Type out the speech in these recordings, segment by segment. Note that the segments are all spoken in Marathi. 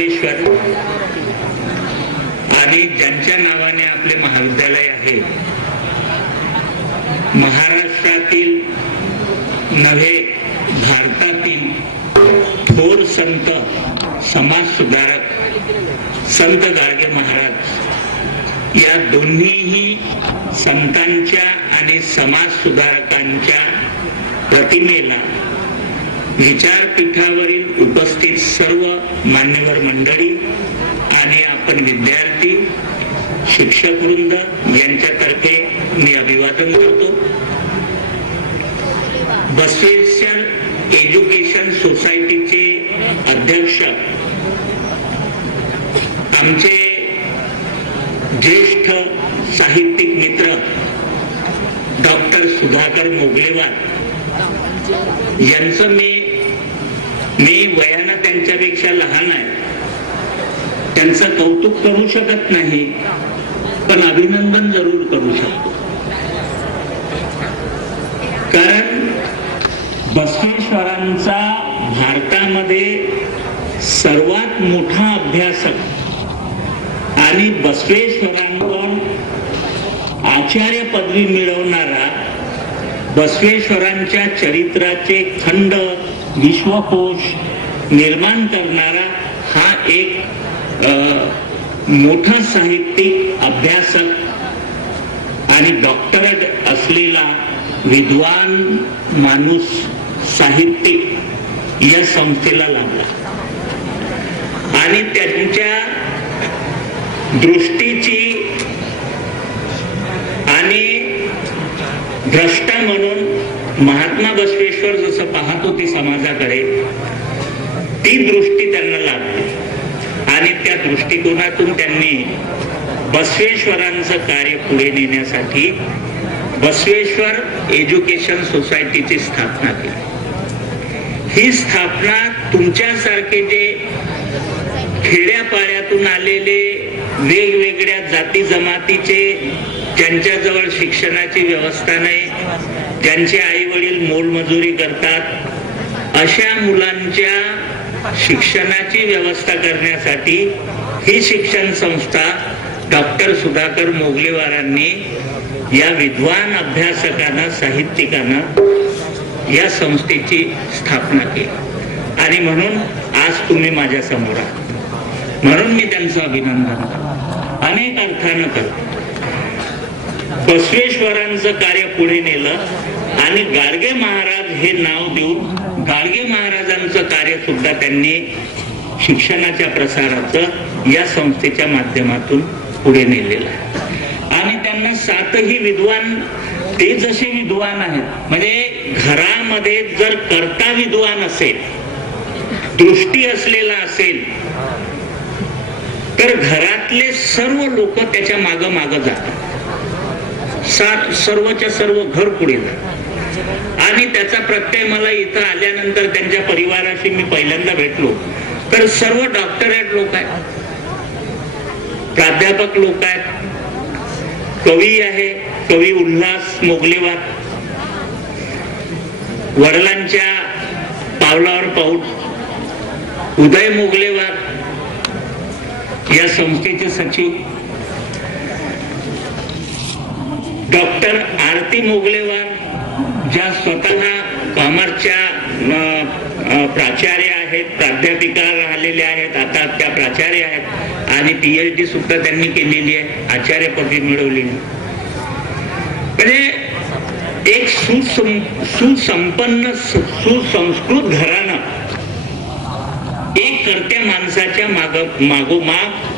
ईश्वर आणि ज्यांच्या नावाने आपले महाविद्यालय आहे महाराष्ट्रातील नव्हे भारतातील थोर संत समाज सुधारक संत गाडगे महाराज या दोन्हीही संतांच्या आणि समाज सुधारकांच्या प्रतिमेला विचारपीठावरील उपस्थित सर्व मान्यवर मंडळी आणि आपण विद्यार्थी शिक्षक वृंद यांच्यातर्फे मी अभिवादन करतो. बसवेश्वर एज्युकेशन सोसायटीचे अध्यक्ष आमचे ज्येष्ठ साहित्यिक मित्र डॉक्टर सुधाकर मोगलेवार. यांचं मी मी वयानं त्यांच्यापेक्षा लहान आहे. त्यांचं कौतुक करू शकत नाही पण अभिनंदन जरूर करू शकतो. कारण बसवेश्वरांचा भारतामध्ये सर्वात मोठा अभ्यासक आणि बसवेश्वरांकडून आचार्य पदवी मिळवणारा बसवेश्वरांच्या चरित्राचे खंड विश्वकोश निर्माण करणारा हा एक मोठा साहित्यिक अभ्यासक आणि डॉक्टरेट असलेला विद्वान माणूस साहित्यिक या संस्थेला लाभला आणि त्यांच्या दृष्टीची आणि द्रष्टा म्हणून महात्मा बसवेश्वर जसं पाहत होती समाजाकडे ती दृष्टी त्यांना लाभली आणि त्या दृष्टिकोनातून त्यांनी बसवेश्वरांचं कार्य पुढे नेण्यासाठी बसवेश्वर एज्युकेशन सोसायटीची स्थापना केली. ही स्थापना तुमच्यासारखे जे खेड्यापाड्यातून आलेले वेगवेगळ्या जाती जमातीचे ज्यांच्याजवळ शिक्षणाची व्यवस्था नाही ज्यांचे आई मोलमजुरी करतात अशा मुलांच्या शिक्षणाची व्यवस्था करण्यासाठी ही शिक्षण संस्था डॉक्टर सुधाकर मोगलेवारांनी या विद्वान अभ्यासकांना साहित्यिकांना या संस्थेची स्थापना केली. आणि म्हणून आज तुम्ही माझ्यासमोर आहात. म्हणून मी त्यांचं अभिनंदन करतो. अनेक अर्थानं करतो. बसवेश्वरांचं कार्य पुढे नेलं आणि गाडगे महाराज हे नाव देऊन गाडगे महाराजांचं कार्य सुद्धा त्यांनी शिक्षणाच्या प्रसाराचं या संस्थेच्या माध्यमातून पुढे नेलेलं आहे. आणि त्यांना सातही विद्वान ते जसे विद्वान आहेत म्हणजे घरामध्ये जर करता विद्वान असेल दृष्टी असलेला असेल तर घरातले सर्व लोक त्याच्या माग माग जातात. सात सर्वच्या सर्व घर पुढे आणि त्याचा प्रत्यय मला इथं आल्यानंतर त्यांच्या परिवाराशी मी पहिल्यांदा भेटलो. तर सर्व डॉक्टरेट लोक आहेत. प्राध्यापक लोक आहेत. कवी आहे. कवी उल्हास मोगलेवार. वडिलांच्या पावलावर पाऊल. उदय मोगलेवार. या संस्थेचे सचिव. डॉक्टर आरती मोगलेवार ज्या स्वतः कॉमर्सच्या प्राचार्य आहेत प्राध्यापिका राहिलेल्या आहेत आता त्या प्राचार्य आहेत आणि पी एच डी सुद्धा त्यांनी केलेली आहे आचार्य पदवी मिळवलेली म्हणजे एक सुसं सुसंपन्न सुसंस्कृत घराणं एक करत्या माणसाच्या माग मागोमाग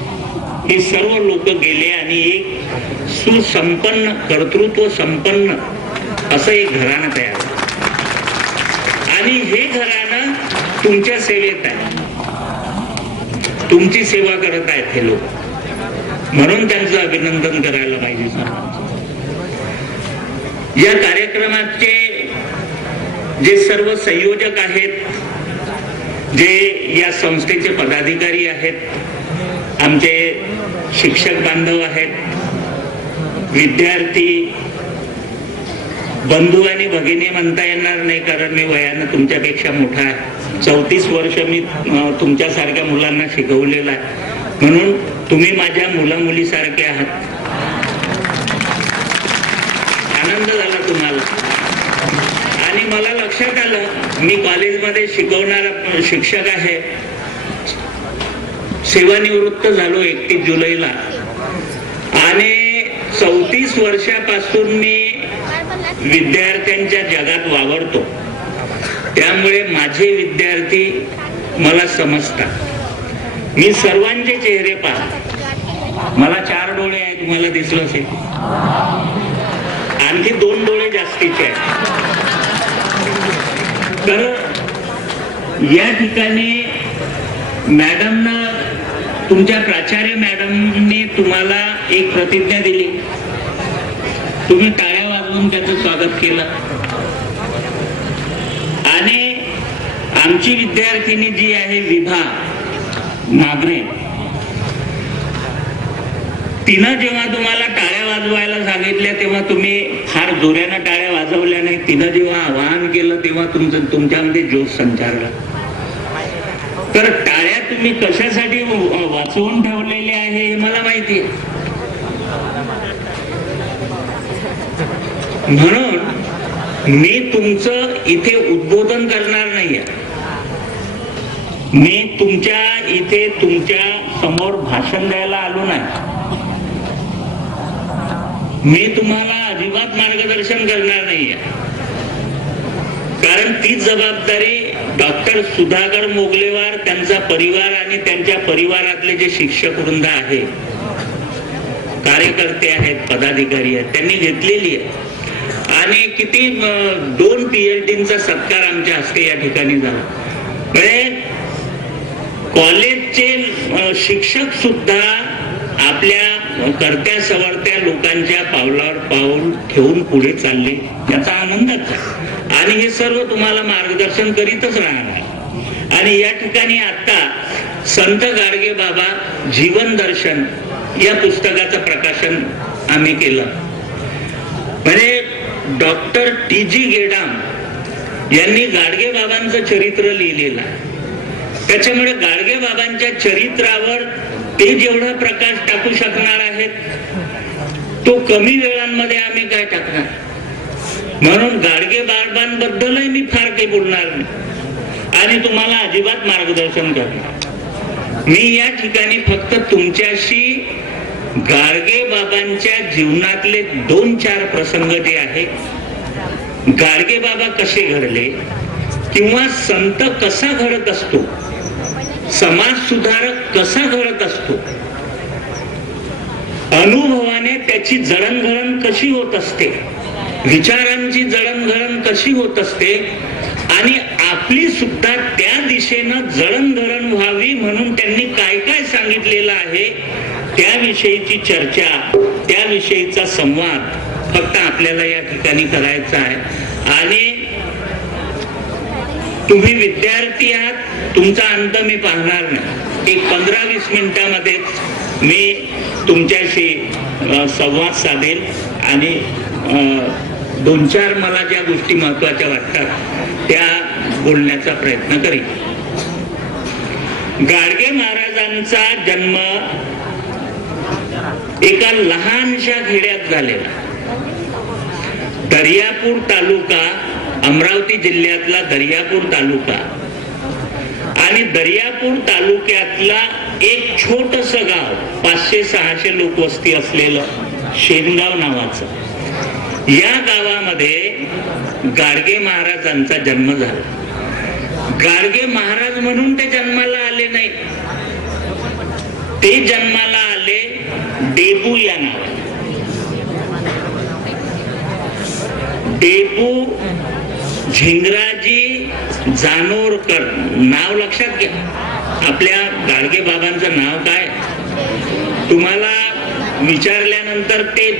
हे सर्व लोक गेले आणि एक सुसंपन्न कर्तृत्व संपन्न असं एक घराणं तयार आणि हे घराणं तुमच्या सेवेत आहे. तुमची सेवा करत आहेत हे लोक. म्हणून त्यांचं अभिनंदन करायला पाहिजे. या कार्यक्रमाचे जे सर्व संयोजक आहेत जे या संस्थेचे पदाधिकारी आहेत आमचे शिक्षक बांधव आहेत विद्यार्थी बंधू आणि भगिनी म्हणता येणार नाही कारण मी वयानं तुमच्यापेक्षा मोठा आहे. चौतीस वर्ष मी तुमच्यासारख्या मुलांना शिकवलेला आहे. म्हणून तुम्ही माझ्या मुला मुलीसारखे आहात. आनंद झाला तुम्हाला. आणि मला लक्षात आलं मी कॉलेजमध्ये शिकवणारा शिक्षक आहे. सेवानिवृत्त झालो एकतीस जुलैला. आणि चौतीस वर्षापासून मी विद्यार्थ्यांच्या जगात वावरतो. त्यामुळे माझे विद्यार्थी मला समजतात. मी सर्वांचे चेहरे पाहतो. मला चार डोळे आहेत तुम्हाला दिसलं असेल. आणखी दोन डोळे जास्तीचे आहेत. तर या ठिकाणी मॅडमना तुमच्या प्राचार्य मॅडमने तुम्हाला एक प्रतिज्ञा दिली. तुम्ही टाळ्या वाजवून त्याचं स्वागत केलं. आणि आमची विद्यार्थिनी जी आहे विभा मागरे तिनं जेव्हा तुम्हाला टाळ्या वाजवायला सांगितल्या तेव्हा तुम्ही फार जोऱ्यानं टाळ्या वाजवल्या नाही. तिनं जेव्हा आवाहन केलं तेव्हा तुमचं तुमच्यामध्ये जोश संचारला. तर टाळ्या तुम्ही कशासाठी वाचवून ठेवलेल्या आहे हे मला माहिती आहे. म्हणून मी तुमचं इथे उद्बोधन करणार नाहीये. मी तुमच्या इथे तुमच्यासमोर भाषण द्यायला आलो नाही. मी तुम्हाला अजिबात मार्गदर्शन करणार नाहीये. कारण ती जबाबदारी डॉक्टर सुधाकर मोगलेवार त्यांचा परिवार आणि त्यांच्या परिवारातले जे शिक्षक वृंद आहे कार्यकर्ते आहेत पदाधिकारी आहेत त्यांनी घेतलेली आहे. आणि किती दोन पीएचडींचा सत्कार आमच्या हस्ते या ठिकाणी झाला. म्हणजे कॉलेजचे शिक्षक सुद्धा आपल्या करत्या सवरत्या लोकांच्या पावलावर पाऊल ठेवून पुढे चालले याचा आनंदच आहे. आणि हे सर्व तुम्हाला मार्गदर्शन करीतच राहणार आहे. आणि या ठिकाणी आता संत गाडगे बाबा जीवन दर्शन या पुस्तकाचं प्रकाशन आम्ही केलं. म्हणजे डॉक्टर टी जी गेडाम यांनी गाडगे बाबांचं चरित्र लिहिलेलं त्याच्यामुळे गाडगे बाबांच्या चरित्रावर ते जेवढा प्रकाश टाकू शकणार आहेत तो कमी वेळांमध्ये आम्ही काय टाकणार? म्हणून गाडगे बाबांबद्दलही मी फार काही बोलणार नाही. आणि तुम्हाला अजिबात मार्गदर्शन करणार मी या ठिकाणी फक्त तुमच्याशी गाडगे बाबांच्या जीवनातले दोन चार प्रसंग जे आहे गाडगे बाबा कसे घडले किंवा संत कसा घडत असतो समाज सुधारक कसा घडत असतो अनुभवाने त्याची जडणघडण कशी होत असते विचारांची जळणधरण कशी होत असते? आणि आपली सुद्धा त्या दिशेनं जळणधरण व्हावी म्हणून त्यांनी काय काय सांगितलेलं आहे त्याविषयीची चर्चा त्याविषयीचा संवाद फक्त आपल्याला या ठिकाणी करायचा आहे. आणि तुम्ही विद्यार्थी आहात तुमचा अंत मी पाहणार नाही. एक पंधरा वीस मिनिटामध्ये मी तुमच्याशी संवाद साधेल आणि दोन चार मला ज्या गोष्टी महत्त्वाच्या वाटतात त्या बोलण्याचा प्रयत्न करीन. गाडगे महाराजांचा जन्म एका लहानशा खेड्यात झालेला. दर्यापूर तालुका अमरावती जिल्ह्यातला दर्यापूर तालुका. आणि दर्यापूर तालुक्यातला एक छोटस गाव पाचशे सहाशे लोकवस्ती असलेलं शेनगाव नावाचं. या गावामध्ये गाडगे महाराजांचा जन्म झाला. गाडगे महाराज म्हणून ते जन्माला आले नाही ते जन्माला आले डेबू या नावाने. डेबू झिंगराजी जानोरकर नाव लक्षात घ्या. आपल्या गाडगे बाबांचं नाव काय? तुम्हाला विचारल्यानंतर ते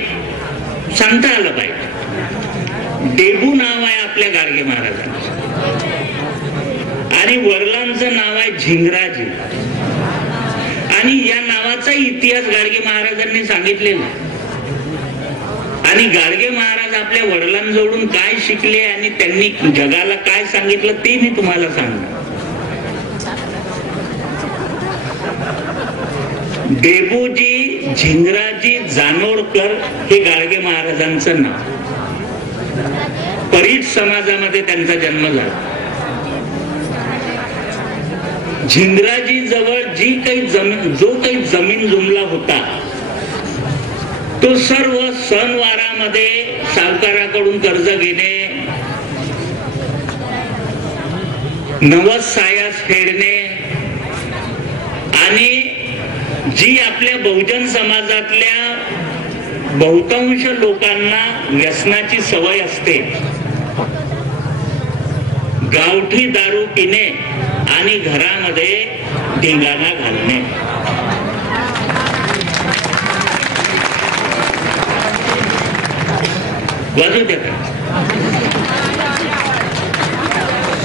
सांगता आलं पाहिजे. देहू नाव आहे आपल्या गाडगे महाराजांचं. आणि वरलांचं नाव आहे झिंगराजी. आणि या नावाचा इतिहास गाडगे महाराजांनी सांगितलेला आणि गाडगे महाराज आपल्या वडिलांजवळून काय शिकले आणि त्यांनी जगाला काय सांगितलं ते मी तुम्हाला सांगणार. देबूजी झिंगराजी जानोरकर हे गाडगे महाराजांचं नाव. परीट समाजामध्ये त्यांचा जन्म झाला. झिंगराजी जवळ जी काही जमीन जो काही जमीन जुमला होता तो सर्व सणवारामध्ये सावकाराकडून कर्ज घेणे नवस सायास फेडणे आणि जी आपल्या बहुजन समाजातल्या बहुतांश लोकांना व्यसनाची सवय असते. गावठी दारू पिणे आणि घरामध्ये धिंगाणा घालणे. वाजू द्या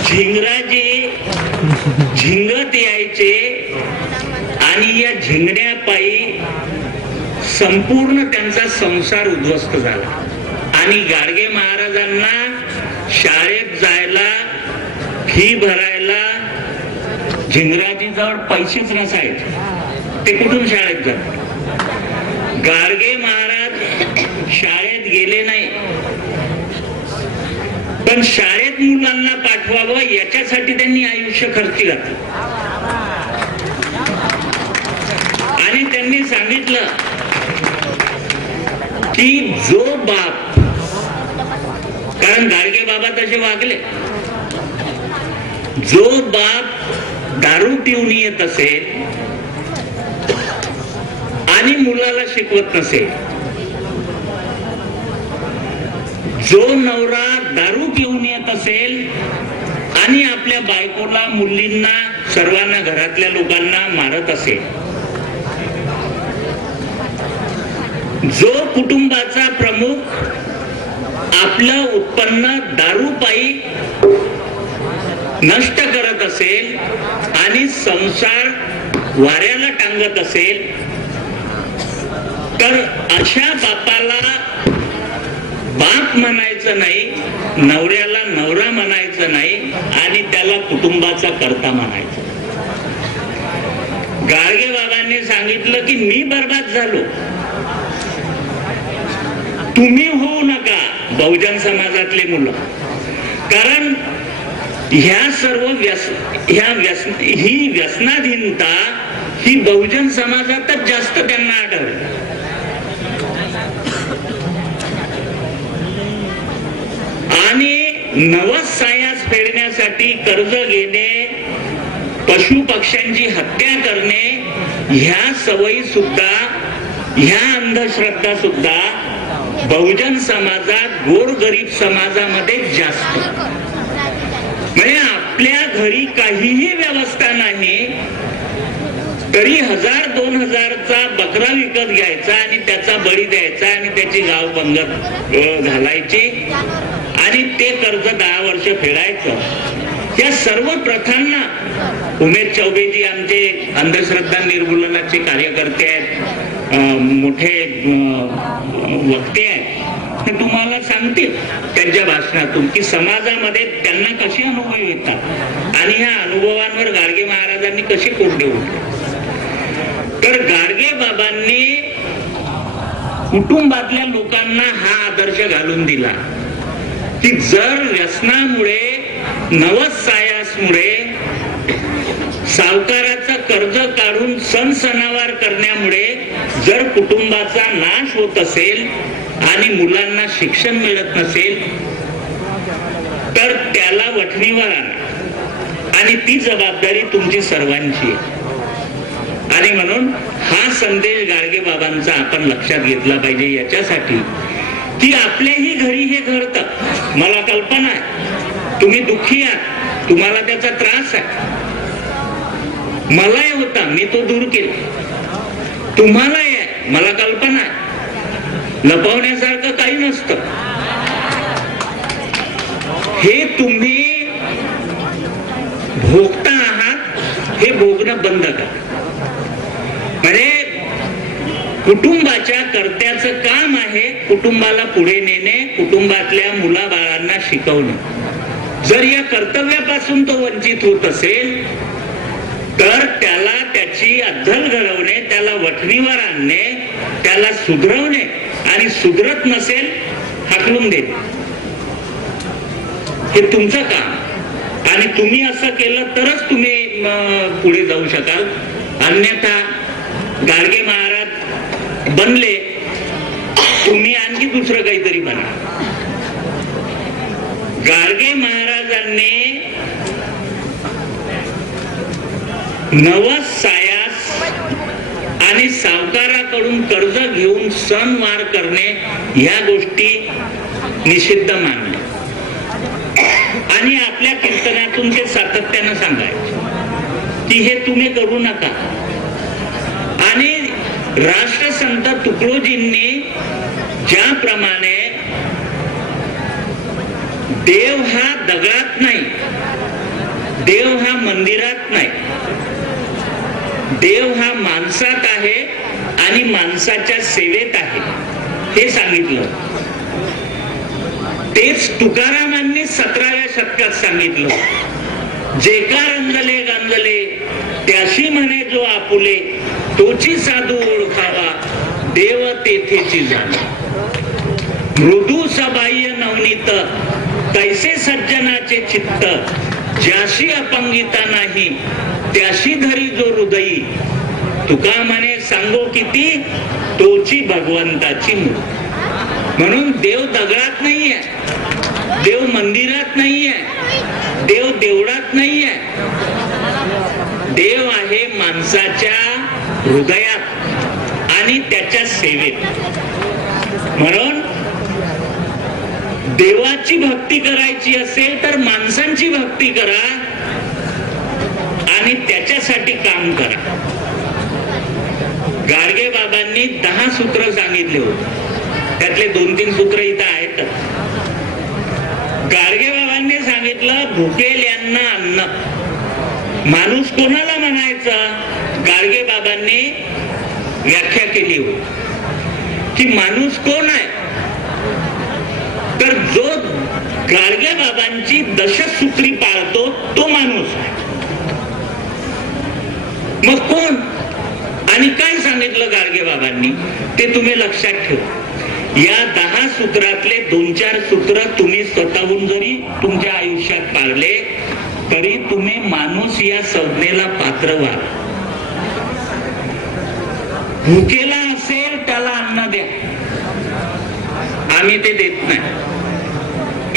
झिंगराजी झिंगत यायचे आणि या झिंगण्यापायी संपूर्ण त्यांचा संसार उद्ध्वस्त झाला. आणि गाडगे महाराजांना शाळेत जायला फी भरायला झिंगराजीजवळ पैसेच नसायचे. ते कुठून शाळेत जात? गाडगे महाराज शाळेत गेले नाही. पण शाळेत मुलांना पाठवावं याच्यासाठी त्यांनी आयुष्य खर्ची घातलं त्यांनी सांगितलं की जो बाप कारण गाडगे बाबा तसे वागले जो बाप दारू पिऊन येत असेल आणि मुलाला शिकवत नसेल जो नवरा दारू पिऊन येत असेल आणि आपल्या बायकोला मुलींना सर्वांना घरातल्या लोकांना मारत असेल जो कुटुंबाचा प्रमुख आपलं उत्पन्न दारूपायी नष्ट करत असेल आणि संसार वाऱ्याला टांगत असेल तर अशा बापाला बाप म्हणायचं नाही नवऱ्याला नवरा म्हणायचं नाही आणि त्याला कुटुंबाचा करता म्हणायचं. गाडगे बाबांनी सांगितलं की मी बर्बाद झालो. तुम्ही होऊ नका बहुजन समाजातले मुलं. कारण ह्या सर्व व्यस ह्या व्यस ही व्यसनाधीनता ही बहुजन समाजातच जास्त त्यांना आढळली आणि नवस सायास फेडण्यासाठी कर्ज घेणे पशु पक्ष्यांची हत्या करणे ह्या सवयी सुद्धा ह्या अंधश्रद्धा सुद्धा बहुजन समाजात गोरगरीब समाजामध्ये जास्त. म्हणजे आपल्या घरी काहीही व्यवस्था नाही तरी हजार दोन हजारचा बकरा विकत घ्यायचा आणि त्याचा बळी द्यायचा आणि त्याची गाव पंगत घालायची आणि ते कर्ज दहा वर्ष फेडायचं. या सर्व प्रथांना उमेश चौबेजी आमचे अंधश्रद्धा निर्मूलनाचे कार्यकर्ते आहेत. मोठे वक्ते आहेत. ते तुम्हाला सांगतील त्यांच्या भाषणातून की समाजामध्ये त्यांना कसे अनुभव येतात? आणि ह्या अनुभवांवर गाडगे महाराजांनी कसे कोरडे उठले? तर गाडगे बाबांनी कुटुंबातल्या लोकांना हा आदर्श घालून दिला की जर व्यसनामुळे नवसायासमुळे सावकाराचा कर्ज काढून सण सणावार करण्यामुळे जर कुटुंबाचा नाश होत असेल आणि मुलांना शिक्षण मिळत नसेल तर त्याला वठणीवर आणा. आणि ती जबाबदारी तुमची सर्वांची आहे. आणि म्हणून हा संदेश गाडगे बाबांचा आपण लक्षात घेतला पाहिजे याच्यासाठी की आपल्याही घरी हे घडतं. मला कल्पना आहे. तुम्ही दुःखी आहात. तुम्हाला त्याचा त्रास आहे. मलाही होता मी तो दूर केला. तुम्हाला आहे मला कल्पना आहे. लपवण्यासारखं काही नसतं. हे तुम्ही भोगता आहात हे भोगणं बंद करा. म्हणजे कुटुंबाच्या कर्त्याचं काम आहे कुटुंबाला पुढे नेणे कुटुंबातल्या मुलाबाळांना शिकवणे. जर या कर्तव्यापासून तो वंचित होत असेल तर त्याला त्याची अद्दल घडवणे त्याला वठणीवर आणणे त्याला सुधरवणे आणि सुधरत नसेल हाकलून देणे. हे तुमचं काम. आणि तुम्ही असं केलं तरच तुम्ही पुढे जाऊ शकाल. अन्यथा गाडगे महाराज बनले. तुम्ही आणखी दुसरं काहीतरी बना. गाडगे महाराजांनी नवस सायास आणि सावकाराकडून कर्ज घेऊन सणवार करणे ह्या गोष्टी निषिद्ध मानल्या आणि आपल्या कीर्तनातून ते सातत्यानं सांगायचे की हे तुम्ही करू नका. आणि राष्ट्रसंत तुकडोजींनी ज्याप्रमाणे देव हा दगडात नाही देव हा मंदिरात नाही देव हा माणसात आहे आणि माणसाच्या सेवेत आहे. हे सांगितलं. तेच तुकारामांनी सतराव्या शतकात सांगितलं. जे का रंगले गांजले त्याशी म्हणे जो आपुले तोची साधू ओळखावा देव तेथेची जाणे. मृदू सबाह्य नवनीत कैसे सज्जनाचे चित्त ज्याशी अपंगिता नाही त्याशी धरी जो हृदयी. तुका म्हणे सांगो किती? तोची भगवंताची मूर्ती. म्हणून देव दगडात नाहीये. देव मंदिरात नाहीये. देव देवळात नाहीये. देव आहे माणसाच्या हृदयात आणि त्याच्या सेवेत. म्हणून देवाची भक्ती करायची असेल तर माणसांची भक्ती करा आणि त्याच्यासाठी काम करा. गाडगे बाबांनी दहा सूत्र सांगितले होते. त्यातले दोन तीन सूत्र इथं आहेत. गाडगे बाबांनी सांगितलं भुकेल यांना अन्न. माणूस कोणाला म्हणायचा? गाडगे बाबांनी व्याख्या केली होती. की माणूस कोण आहे तर जो गाडगे बाबांची दशसूत्री पाळतो तो माणूस. मग कोण? आणि काय सांगितलं गाडगे बाबांनी? ते तुम्ही लक्षात ठेवा. या दहा सूत्रातले दोन चार सूत्र तुम्ही स्वतःहून जरी तुमच्या आयुष्यात पाळले तरी तुम्ही माणूस या संज्ञेला पात्र व्हा भुकेला असेल त्याला अन्न द्या. आम्ही ते देत नाही.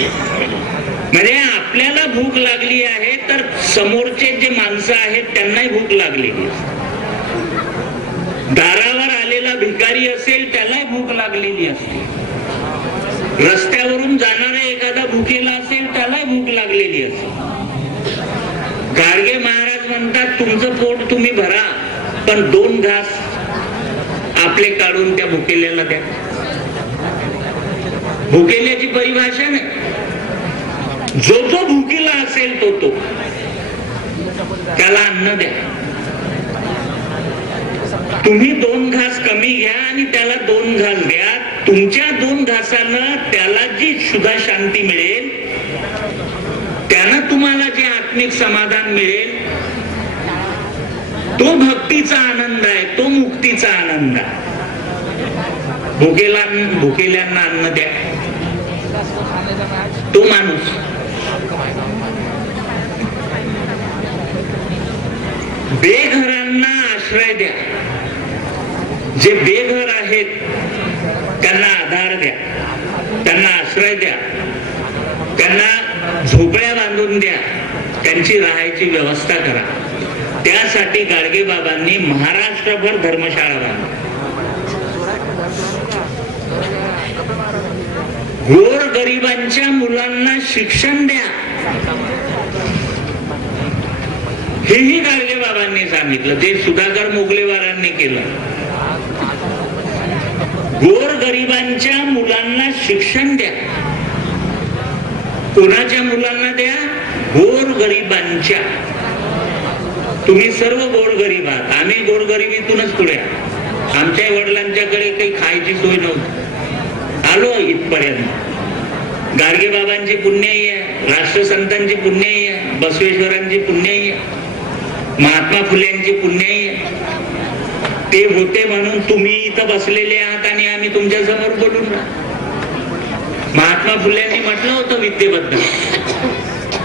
म्हणजे आपल्याला भूक लागली आहे तर समोरचे जे माणसं आहेत त्यांनाही भूक लागलेली दारावर आलेला भिकारी असेल त्यालाही भूक लागलेली असते. रस्त्यावरून जाणारा एखादा भुकेला असेल त्यालाही भूक लागलेली असते. गाडगे महाराज म्हणतात तुमचं पोट तुम्ही भरा पण दोन घास आपले काढून त्या भुकेल्याला द्या. भुकेल्याची परिभाषा नाही. जो जो भुकीला असेल तो तो. त्याला अन्न द्या. तुम्ही दोन घास कमी घ्या आणि त्याला दोन घास द्या. तुमच्या दोन घासानं त्याला जी सुद्धा शांती मिळेल त्यानं तुम्हाला जे आत्मिक समाधान मिळेल तो भक्तीचा आनंद आहे तो मुक्तीचा आनंद आहे. भुकेला भुकेल्यांना अन्न द्या. तो माणूस. बेघरांना आश्रय द्या. जे बेघर आहेत त्यांना आधार द्या. त्यांना आश्रय द्या. त्यांना झोपड्या बांधून द्या. त्यांची राहायची व्यवस्था करा. त्यासाठी गाडगे बाबांनी महाराष्ट्रभर धर्मशाळा बांधली. गोर गरिबांच्या मुलांना शिक्षण द्या. हेही गाडगे बाबांनी सांगितलं ते सुधाकर मोगलेवारांनी केलं. गोर गरिबांच्या मुलांना शिक्षण द्या. कोणाच्या मुलांना द्या? गोर गरिबांच्या. तुम्ही सर्व गोरगरीब आहात. आम्ही गोरगरिबीतूनच पुढे आमच्या वडिलांच्याकडे काही खायची सोय नव्हती. आलो इथपर्यंत. गाडगे बाबांची आहे राष्ट्रसंतांची पुण्याई आहे बसवेश्वरांची पुण्याई आहे. महात्मा फुल्यांची पुण्याई ते होते म्हणून तुम्ही इथं बसलेले आहात आणि आम्ही तुमच्यासमोर बोलून महात्मा फुल्यांनी म्हटलं होतं विद्येबद्दल.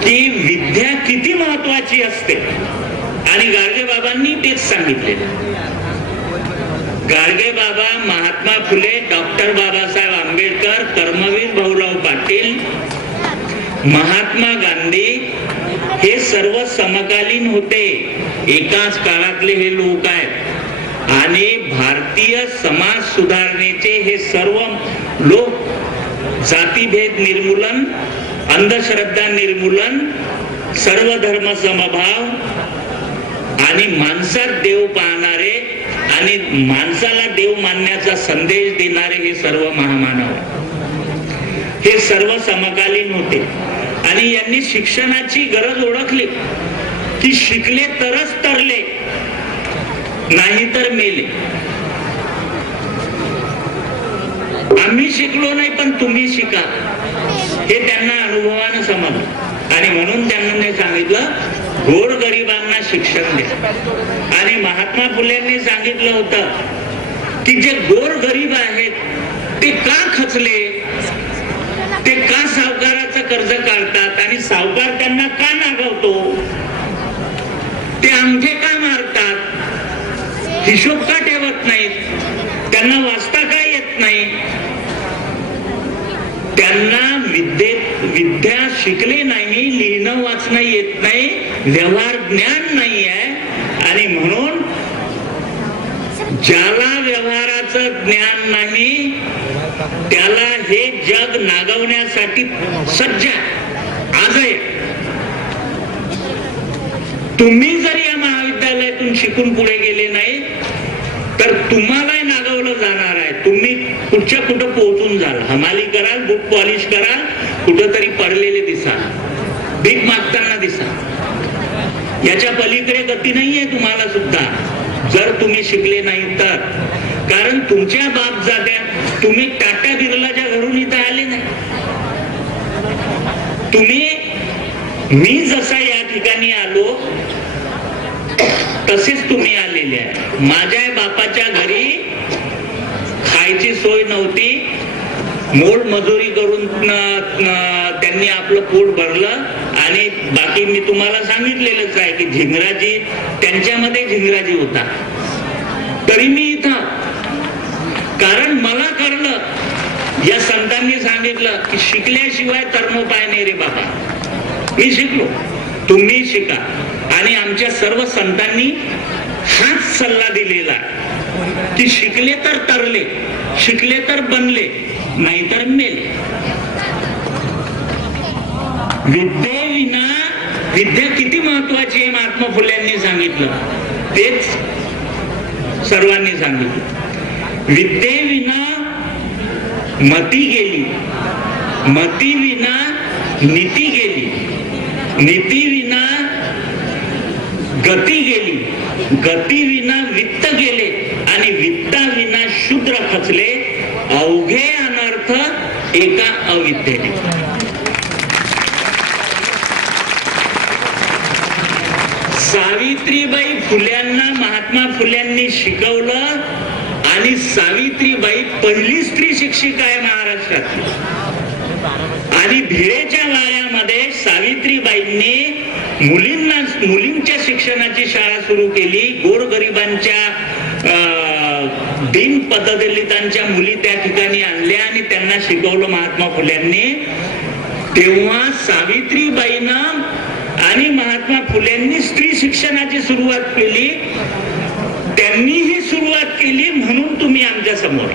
की विद्या किती महत्वाची असते. आणि गाडगे बाबांनी तेच सांगितले. गाडगे बाबा महात्मा फुले डॉक्टर बाबासाहेब आंबेडकर कर्मवीर भाऊराव पाटील महात्मा गांधी हे सर्व समकालीन होते. एकाच काळातले हे लोक आहेत. आणि भारतीय समाज सुधारणेचे हे सर्व लोक जातीभेद निर्मूलन अंधश्रद्धा निर्मूलन सर्व धर्म समभाव आणि माणसात देव पाहणारे आणि माणसाला देव मानण्याचा संदेश देणारे हे सर्व महामानव. हे सर्व समकालीन होते. आणि यांनी शिक्षणाची गरज ओळखली. की शिकले तरच तरले नाही तर मेले. आम्ही शिकलो नाही पण तुम्ही शिका. हे त्यांना अनुभवानं समजलं. आणि म्हणून त्यांना सांगितलं गोर गरिबांना शिक्षण द्या. आणि महात्मा फुलेंनी सांगितलं होतं की जे गोर गरीब आहेत ते का खचले? ते का आणि सावकार त्यांना का नागवतो? ते आमचे का मारतात? हिशोब का ठेवत नाहीत? त्यांना वाचता का येत नाही? त्यांना विद्ये विद्या शिकले नाही लिहिणं वाचणं येत नाही व्यवहार ज्ञान नाही आहे आणि म्हणून ज्याला व्यवहाराचं ज्ञान नाही त्याला हे जग नागवण्यासाठी सज्ज आहे. आज आहे तुम्ही जर या महाविद्यालयातून शिकून पुढे गेले नाही तर तुम्हालाही नागवलं जाणार आहे. तुम्ही कुठच्या कुठं पोहोचून जाल? हमाली कराल बुक पॉलिश कराल कुठंतरी पडलेले दिसाल. भीक मागताना दिसाल. याच्या पलीकडे गती नाहीये तुम्हाला सुद्धा. जर तुम्ही शिकले नाही तर. कारण तुमच्या बाप जात्या तुम्ही टाटा बिर्लाच्या घरून इथं तुम्ही मी जसा या ठिकाणी आलो तसेच तुम्ही आलेले आहे. माझ्या बापाच्या घरी खायची सोय नव्हती. मोड मजुरी करून त्यांनी आपलं पोट भरलं. आणि बाकी मी तुम्हाला सांगितलेलंच आहे की झिंगराजी त्यांच्यामध्ये झिंगराजी होता. तरी मी इथं कारण मला कारण या संतांनी सांगितलं की शिकल्याशिवाय तरणोपाय नाही रे बाबा. मी शिकलो. तुम्ही शिका. आणि आमच्या सर्व संतांनी हाच सल्ला दिलेला की शिकले तर तरले शिकले तर बनले नाहीतर मेले. विद्येविना विद्या किती महत्वाची आहे महात्मा फुल्यांनी सांगितलं. तेच सर्वांनी सांगितलं. विद्येविना मती गेली. मती विना नीती गेली. नीती विना गती गेली. गती विना वित्त गेले आणि वित्ता विना शूद्र खचले अवघे अनर्थ एका अविद्येने. सावित्रीबाई फुल्यांना महात्मा फुल्यांनी शिकवलं आणि सावित्रीबाई पहिली स्त्री शिक्षिका आहे महाराष्ट्रात. आणि भिडेच्या वाड्यामध्ये सावित्रीबाईंनी मुलींना मुलींच्या शिक्षणाची शाळा सुरू केली. गोरगरिबांच्या दिन पददलितांच्या मुली त्या ठिकाणी आणल्या आणि त्यांना शिकवलं महात्मा फुल्यांनी. तेव्हा सावित्रीबाईनं आणि महात्मा फुल्यांनी स्त्री शिक्षणाची सुरुवात केली. त्यांनीही सुरुवात केली म्हणून तुम्ही आमच्यासमोर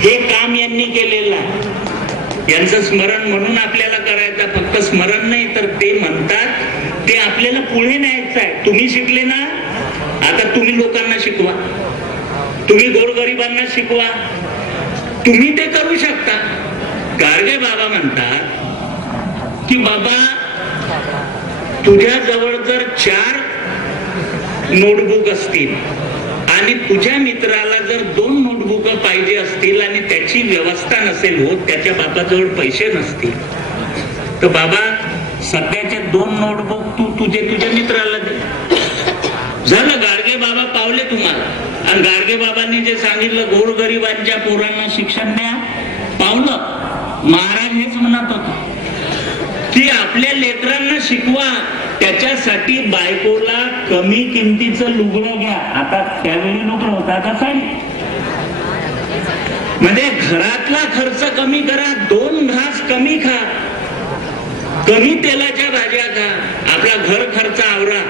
हे काम यांनी केलेलं आहे. यांचं स्मरण म्हणून आपल्याला करायचं फक्त स्मरण नाही तर ते म्हणतात ते आपल्याला पुढे न्यायचं आहे. तुम्ही शिकले ना? आता तुम्ही लोकांना शिकवा. तुम्ही गोरगरिबांना शिकवा. तुम्ही ते करू शकता. गाडगे बाबा म्हणतात की बाबा तुझ्या जवळ जर चार नोटबुक असतील. आणि तुझ्या मित्राला जर दोन नोटबुक पाहिजे असतील आणि त्याची व्यवस्था नसेल होत त्याच्या बापाजवळ पैसे नसतील. तर बाबा सध्याचे दोन नोटबुक तू तुझे तुझ्या मित्राला दे. झालं गाडगे बाबा पावले तुम्हाला. आणि गाडगे बाबांनी जे सांगितलं गोरगरिबांच्या पोरांना शिक्षण द्या. पावलं. महाराज हेच म्हणत होते. की आपल्या लेकरांना शिकवा. त्याच्यासाठी बायकोला कमी किमतीचं लुगडं घ्या. आता त्यावेळी लुगडं होता आता साडी म्हणजे घरातला खर्च कमी करा दोन घास कमी खा. कमी तेलाच्या भाज्या खा. आपला घर खर्च आवरा.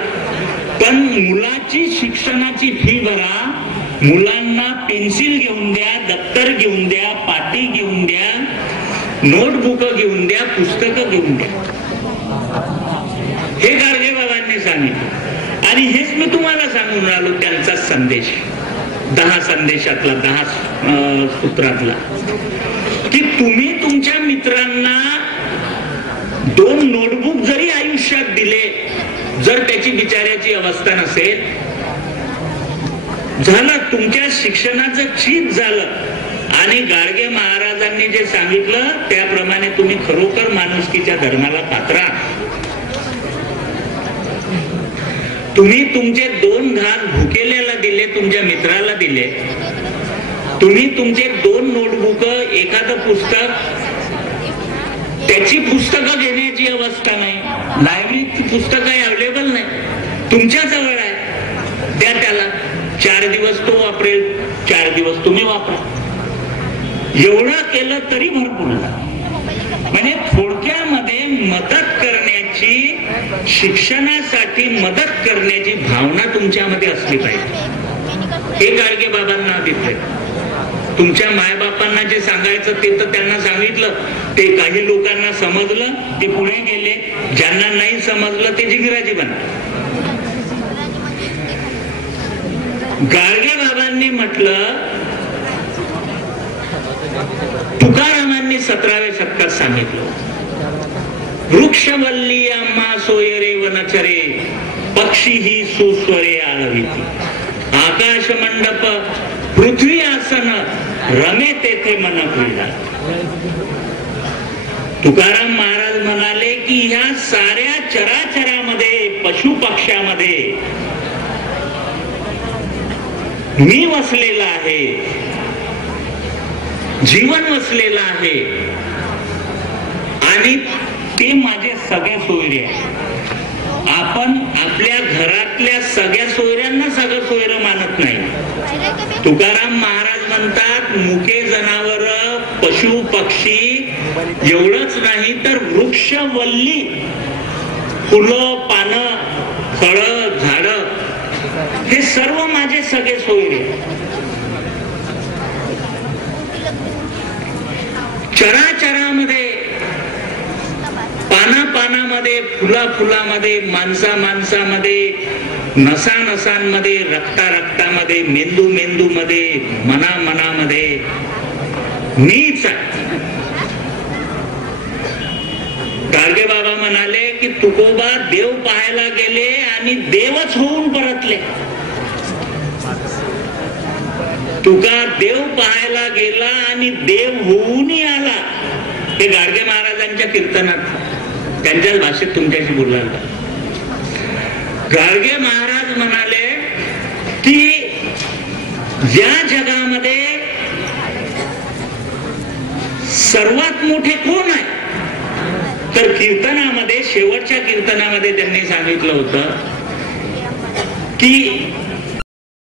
पण मुलाची शिक्षणाची फी भरा. मुलांना पेन्सिल घेऊन द्या दप्तर घेऊन द्या पाटी घेऊन द्या नोटबुक घेऊन द्या पुस्तकं घेऊन द्या. सांगितलं. आणि हेच मी तुम्हाला सांगून राहिलो त्यांचा संदेश. दहा संदेशातला दहा सूत्रातला. की तुम्ही तुमच्या मित्रांना दोन नोटबुक जरी आयुष्यात दिले जर त्याची बिचाऱ्याची अवस्था नसेल झालं तुमच्या शिक्षणाचं चीत झालं. आणि गाडगे महाराजांनी जे सांगितलं त्याप्रमाणे तुम्ही खरोखर माणुसकीच्या धर्माला पात्रा आहात. तुम्ही तुमचे दोन घास भुकेल्याला दिले तुमच्या मित्राला दिले. तुम्ही तुमचे दोन नोटबुक एखादं पुस्तक त्याची पुस्तकं घेण्याची अवस्था नाही. लायब्ररीत पुस्तकं अवेलेबल नाही. तुमच्या जवळ आहे. द्या त्याला. चार दिवस तो वापरेल चार दिवस तुम्ही वापरा. एवढं केलं तरी भरपूर म्हणजे थोडक्यामध्ये मदत करण्याची शिक्षणासाठी मदत करण्याची भावना तुमच्यामध्ये असली पाहिजे. हे गाडगे बाबांना दिसले. तुमच्या मायबापांना जे सांगायचं ते तर त्यांना सांगितलं. ते काही लोकांना समजलं ते पुढे गेले. ज्यांना नाही समजलं ते जिगिराजी बनले. गाडगे बाबांनी म्हटलं तुकारामांनी सतराव्या शतकात सांगितलं. वृक्षवल्ली आम्हा सोयरे वनचरे पक्षी ही सुस्वरे आळविती आकाश मंडप पृथ्वी आसन रमे तेथे मन क्रीडा तुकाराम महाराज म्हणाले की ह्या साऱ्या चराचरामध्ये पशु पक्ष्यामध्ये मी वसलेला आहे. जीवन वसलेलं आहे. आणि ते माझे सगळ्या सोयरे आपण आपल्या घरातल्या सगळ्या सोयऱ्यांना सगळं सोयरं मानत नाही. तुकाराम महाराज म्हणतात मुके जनावर पशु पक्षी एवढंच नाही तर वृक्ष वल्ली फुलं पानं फळ झाड हे सर्व माझे सगळे सोयरे चराचर पाना पानामध्ये फुला फुलामध्ये माणसा माणसामध्ये नसा नसांमध्ये रक्ता रक्तामध्ये मेंदू मेंदू मध्ये मना मनामध्ये मीच गाडगे बाबा म्हणाले की तुकोबा देव पाहायला गेले आणि देवच होऊन परतले. तुका देव पाहायला गेला आणि देव होऊनही आला. हे गाडगे महाराजांच्या कीर्तनात. त्यांच्याच भाषेत तुमच्याशी बोलायला गाडगे महाराज म्हणाले की या जगामध्ये सर्वात मोठे कोण आहे? तर कीर्तनामध्ये शेवटच्या कीर्तनामध्ये त्यांनी सांगितलं होतं की